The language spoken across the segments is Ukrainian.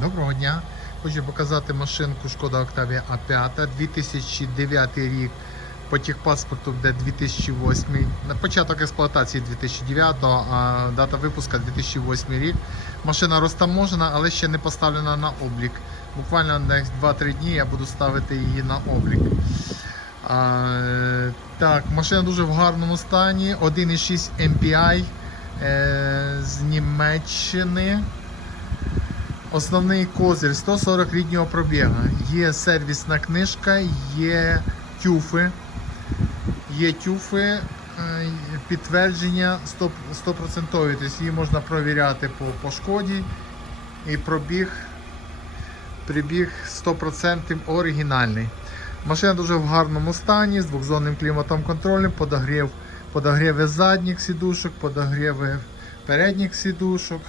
Доброго дня. Хочу показати машинку Шкода Octavia A5 2009 рік. По техпаспорту буде 2008. На початок експлуатації 2009, а дата випуска 2008 рік. Машина розтаможена, але ще не поставлена на облік. Буквально на 2-3 дні я буду ставити її на облік. А, так, машина дуже в гарному стані. 1,6 MPI е, з Німеччини. Основний козир 140 ріднього пробігу. Є сервісна книжка, є тюфи. Є тюфи, е, підтвердження 100%, 100%. Тобто її можна провіряти по, по шкоді. І пробіг, прибіг 100% оригінальний. Машина дуже в гарному стані, з двохзонним кліматом контролем, подогрів, подогріви задніх сідушок, подогріви передніх сідушок.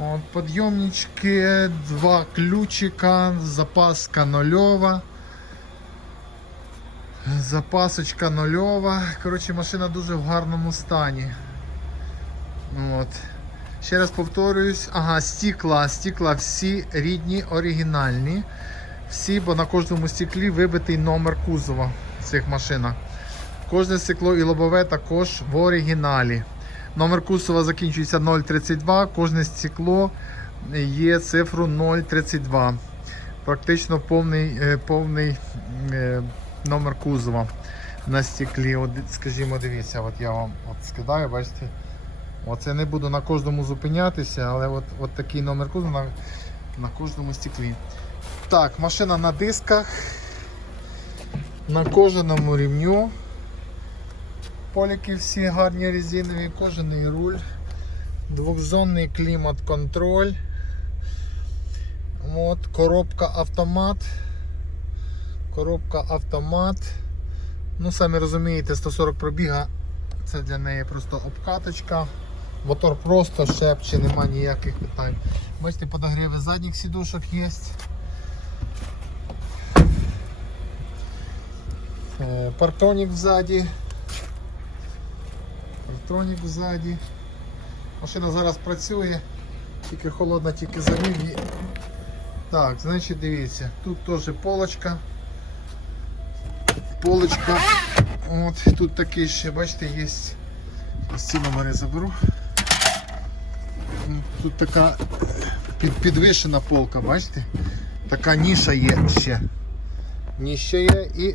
От, Подйомнички, два ключика, запаска нульова. Запасочка нульова. Коротше, машина дуже в гарному стані. От. Ще раз повторююсь, ага, стікла, стікла всі рідні, оригінальні. Всі, бо на кожному стеклі вибитий номер кузова в цих машинах. Кожне стекло і лобове також в оригіналі. Номер кузова закінчується 032, кожне стекло є цифру 032. Практично повний, е, повний е, номер кузова на стеклі. От, скажімо, дивіться, от я вам от скидаю, бачите. Оце не буду на кожному зупинятися, але от, от такий номер кузова на, на кожному стеклі. Так, машина на дисках, на кожаному рівню. Поліки всі гарні резинові, кожаний руль, двохзонний клімат-контроль. От, коробка автомат. Коробка автомат. Ну, самі розумієте, 140 пробіга. Це для неї просто обкаточка. Мотор просто шепче, нема ніяких питань. Бачите, подогріви задніх сідушок є. Е, Партронік ззаді. Партронік ззаді. Машина зараз працює, тільки холодна, тільки завів її. Так, значить дивіться, тут теж полочка. Полочка. От, тут такий ще, бачите, є. Ось ці номери заберу. Тут така під, підвишена полка, бачите? Така ніша є ще. Ніша є і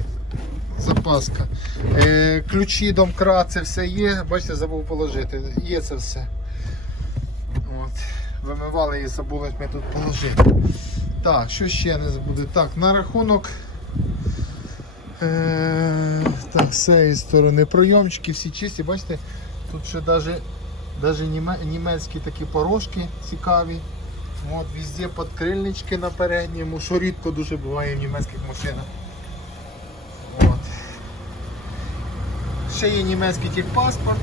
запаска. Е, ключі, домкра, це все є. Бачите, забув положити. Є це все. От. Вимивали і забули ми тут положити. Так, що ще не забуду? Так, на рахунок. Е, так, з цієї сторони пройомчики всі чисті, бачите, тут ще навіть, німецькі такі порожки цікаві. От, везде подкрильнички на передньому, що рідко дуже буває в німецьких машинах. От. Ще є німецький техпаспорт.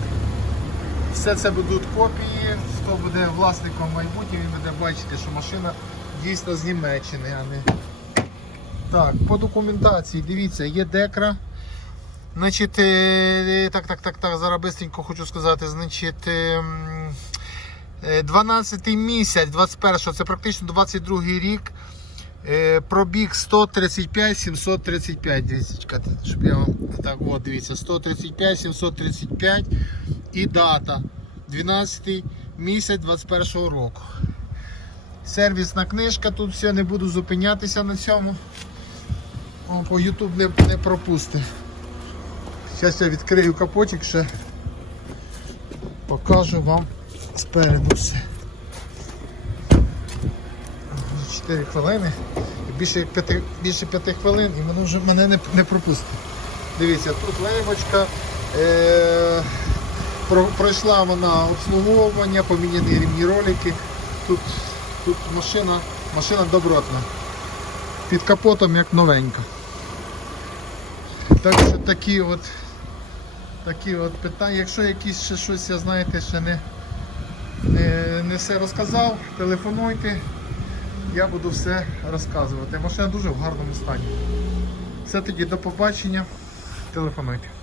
Все це будуть копії. Хто буде власником майбутнього, він буде бачити, що машина дійсно з Німеччини, а не. Так, по документації, дивіться, є декра. Значить, е, так, так, так, так, зараз бистренько хочу сказати, значить. Е, м, е, 12 місяць, 21 це практично 22 рік. Е, Пробіг 135 735. Дивіться, щоб я вам так, от дивіться, 135 735 і дата 12 місяць 21 року. Сервісна книжка, тут все, не буду зупинятися на цьому. О, по YouTube не, не пропусти. Зараз я відкрию капотик ще. Покажу вам спереду все. 4 хвилини. Більше, як 5, більше 5 хвилин і мене вже мене не, не пропустить. Дивіться, тут лейбочка. Е, про, пройшла вона обслуговування, поміняні рівні ролики. Тут, тут машина, машина добротна. Під капотом як новенька. Так що такі от такі от питання. Якщо якісь ще щось, я знаєте, ще не, не, не все розказав, телефонуйте, я буду все розказувати. Машина дуже в гарному стані. Все тоді до побачення. Телефонуйте.